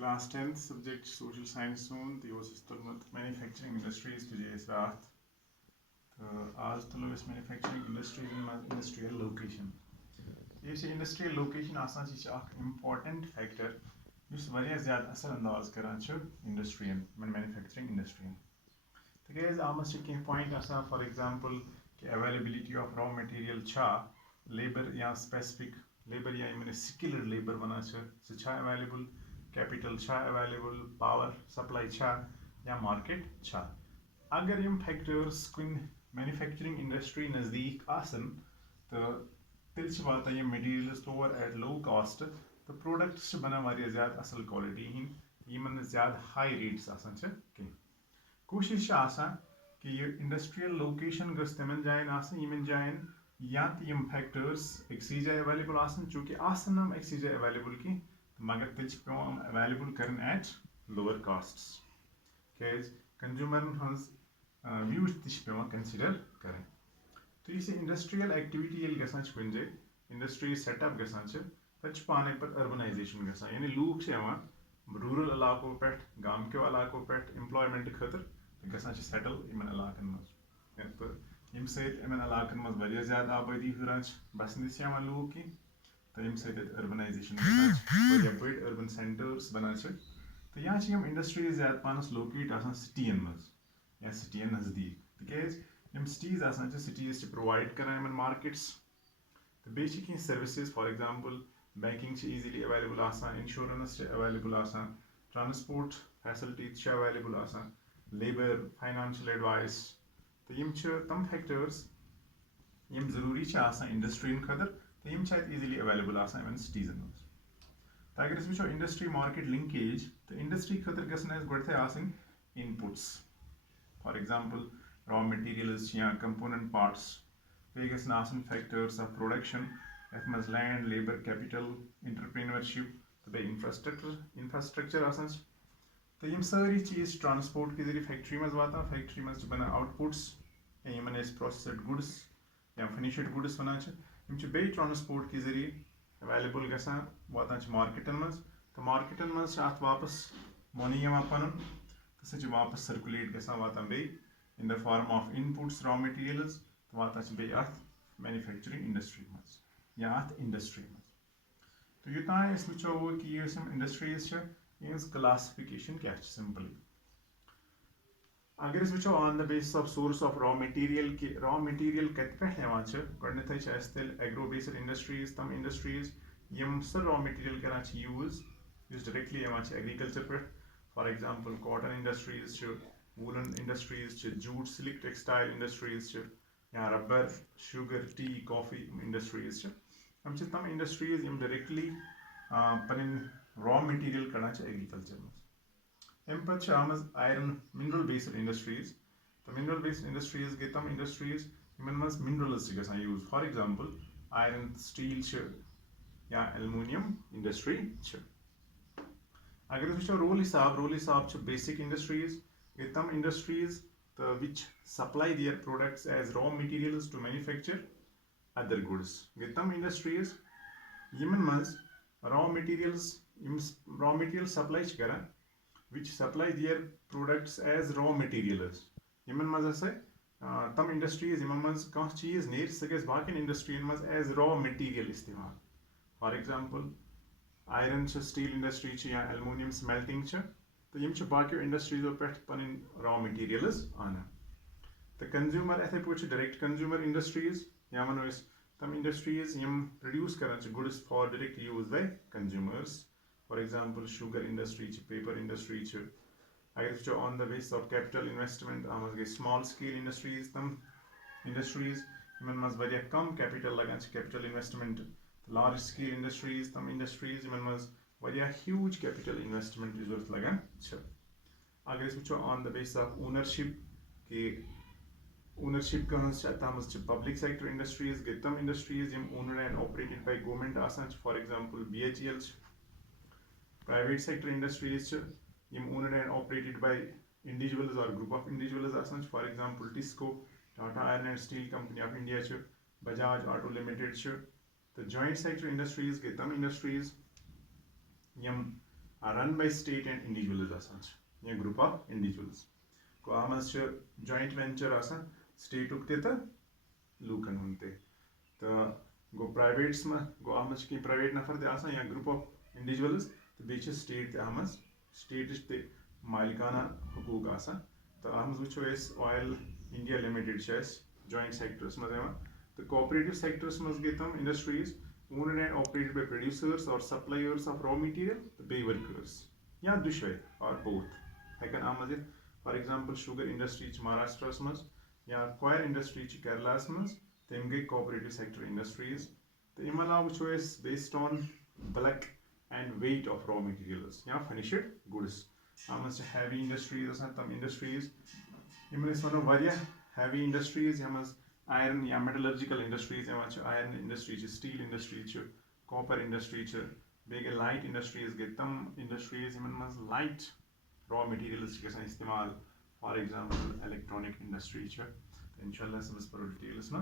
Class 10th subject social science soon the manufacturing industries today's rath आज तुलो इस manufacturing industries industrial location ये industrial location आसान चीज important factor जिस वरिया ज़्यादा असर अंदाज करान च industry manufacturing industry तकेज आमस के point आसान for example कि availability of raw material cha labor या specific labor या इमने skilled labor बना च available capital छा available power supply छा या market छा अगर यम factors कुन manufacturing industry नज़दीक आसन तो तिल छ वाता यम materials तौर at low cost तो products छ बना वारिया ज़्यादा असल quality हिन यमन ज़्यादा high rates आसन छ कि कोशिश छ आसान कि ये industrial location गस तमन जायन आसन यमन जायन या यम factors एक चीज़ available आसन चूँकि आसन हम एक चीज़ available की मगर तिल available करन at lower costs केज consumer हंस views तिश पेवन consider करें तो इसे industrial activity ये गसान च कुंजे industry setup गसान च तच पाने पर urbanization गसान यानी लोग से आवां rural इलाकों पेट गांव के इलाकों पेट employment खतर गसान च settle इमन इलाकन मज तो यम सहित इमन इलाकन मज वारिया ज़्यादा आबादी हुरान बसने से आवां लोग की तो यम सहित urbanization वारिया बड़ urban centers बना तो यहाँ यम industries ज़्यादा पानस locate आसान cityन मज या cityन नज़दीक तिकेज यम cities आसान cities provide करान यमन markets तो बेसिक की services for example banking easily available आसान insurance available आसान transport facilities available आसान labor financial advice तो यम तम factors यम ज़रूरी आसान industry खतर तो यम easily available आसान यमन cities मज तो अगर वो इंडस्ट्री मार्केट लिंकेज तो इंडस्ट्री खतर गसन गोडथे आसन inputs for example raw materials या कंपोनेंट पार्ट्स पे गसन आसन फैक्टर्स ऑफ प्रोडक्शन यथ मज लैंड लेबर कैपिटल एंटरप्रेन्योरशिप तो बे इंफ्रास्ट्रक्चर आसन तो यम सारी चीज ट्रांसपोर्ट के जरिए फैक्ट्री मज वाता फैक्ट्री मज बना आउटपुट्स यमन प्रोसेस्ड गुड्स या फिनिश्ड गुड्स वनान यम बे ट्रांसपोर्ट के जरिए available गसान वातान मार्केटन मज तो मार्केटन मज वापस मनी यवान पनुन तो सह वापस सर्कुलेट गसान वातान बे in the form of inputs raw materials तो वातान बे मैन्युफैक्चरिंग इंडस्ट्री मज या इंडस्ट्री मज तो युतान वो वो कि इंडस्ट्रीज इस क्लासिफिकेशन क्या सिंपली अगर वो on the basis of source of raw material कत पे गोडनथे एग्रो बेस्ड इंडस्ट्रीज तम इंडस्ट्रीज यम सर रॉ मटेरियल करान यूज डायरेक्टली एग्रीकल्चर पे for example cotton industries woollen industries jute silk textile industries या rubber sugar tea coffee industries हम तम इंडस्ट्रीज यम डायरेक्टली पन रॉ मटेरियल करान एग्रीकल्चर में पे आमज आयरन मिनरल बेस्ड इंडस्ट्रीज तो मिनरल बेस्ड इंडस्ट्रीज गई तम इंडस्ट्रीज इन मज मिनरल्स गसान use for example iron steel या एल्युमिनियम इंडस्ट्री अगर वो रोल हिसाब बेसिक इंडस्ट्रीज गई तम इंडस्ट्रीज तो which supply their products as raw materials to manufacture other goods गई तम इंडस्ट्रीज यमन मज रॉ मटेरियल सप्लाई करान which supply their products as raw materials यमन मज तम इंडस्ट्रीज यमन मज कह चीज नेर सह गस बाकी इंडस्ट्रीन मज एज रॉ मटेरियल इस्तेमाल for example iron steel industry या एल्युमिनियम स्मेल्टिंग तो यम बाकी इंडस्ट्रीजों पे पन रॉ मटेरियल्स आना तो कंज्यूमर अथे पे डायरेक्ट कंज्यूमर इंडस्ट्रीज या वनो तम इंडस्ट्रीज यम प्रोड्यूस करान goods for direct use by consumers For example, sugar industry, paper industry. अगर on the basis of capital investment, आमज गए small scale industries, तम industries, इमन मज वारिया कम capital लगान capital investment, large scale industries, तम industries, इमन मज वारिया huge capital investment की ज़रूरत लगान अगर इसमें on the basis of ownership के ownership कहाँ तामज public sector industries, गए तम industries, Yama owned and operated by government आसान for example BHEL private sector industries yam owned and operated by individuals or group of individuals asan for example TISCO Tata Iron and Steel Company of India Bajaj Auto Limited the joint sector industries ge tam industries yam run by state and individuals या group of individuals को Amas joint venture state उक्ते लूकन हुंते तो गो privates में गो आमस की private नफर ते या group of individuals तो बेच state ते आमस state ते मालिकाना हुकूक तो आमस वुचो एस oil India limited joint sectors में the cooperative sectors must get them industries owned and operated by producers or suppliers of raw material, the pay workers. Yeah, dushway or both. I can amazit, for example, sugar industry Maharashtra's must, yeah, coir industry Kerala's must, them get cooperative sector industries. The Imala which was based on bulk and weight of raw materials, yeah, finished goods. Almost heavy industries, some industries. Imala one of various heavy industries, iron या metallurgical industries iron industry steel industry copper industry बेगे light industries गए तम industries light raw materials इस्तेमाल for example electronic industry इंशाल्लाह सब इस पर details